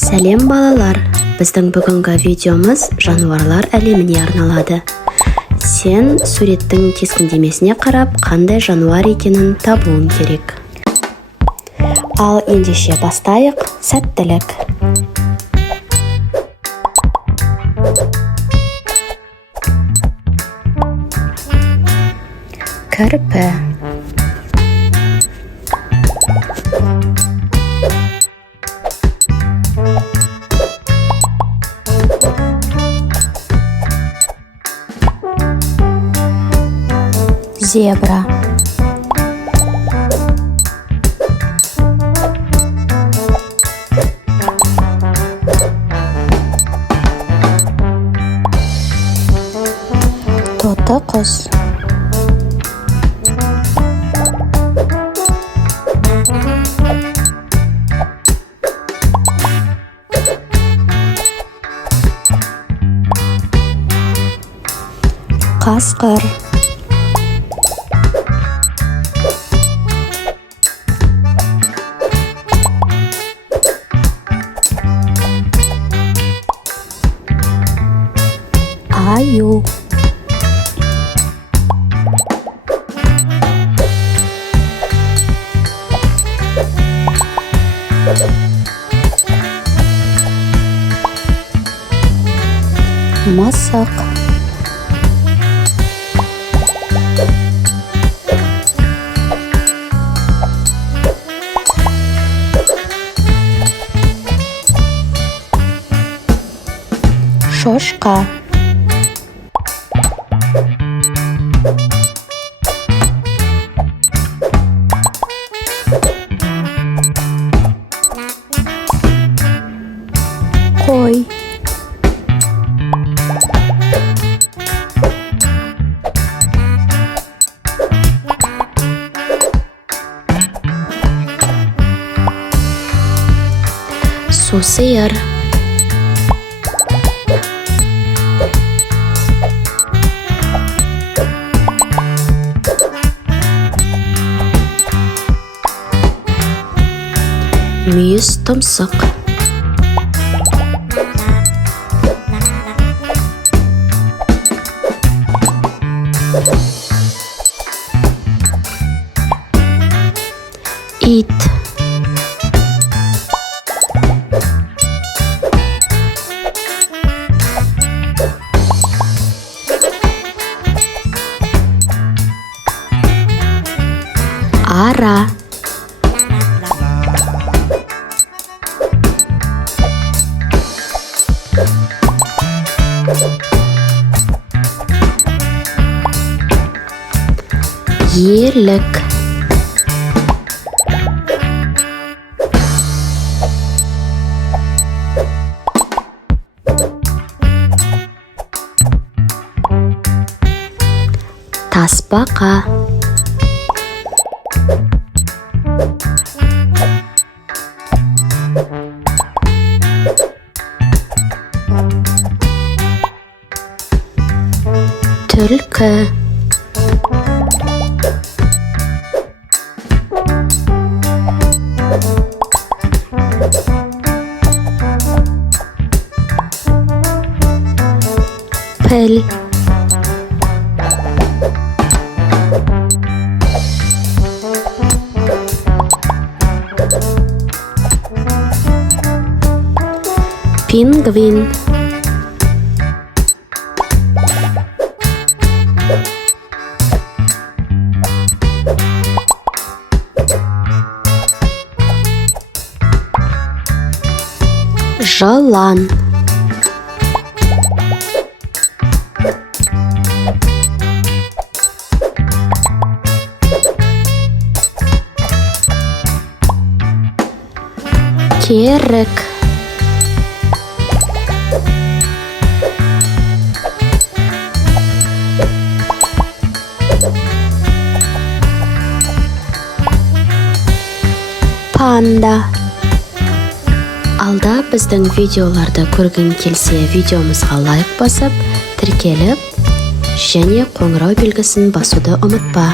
Сәлем балалар, біздің бүгінгі видеомыз жануарлар әлеміне арналады. Сен суреттің кескіндемесіне қарап, қандай жануар екенін табуың керек. Ал ендеше бастайық, сәттілік. Кірпі, зебра, тоты құс, қасқыр, аю, мысық, шошқа, қой, сусыйыр, мүйіз тұмсық, ит, ара, елік, тасбақа, түлкі, піл, пингвин, жылан, керік, панда. Алда біздің видеоларды көргің келсе, видеомызға лайк басып, тіркеліп, және қоңырау белгісін басуды ұмытпа.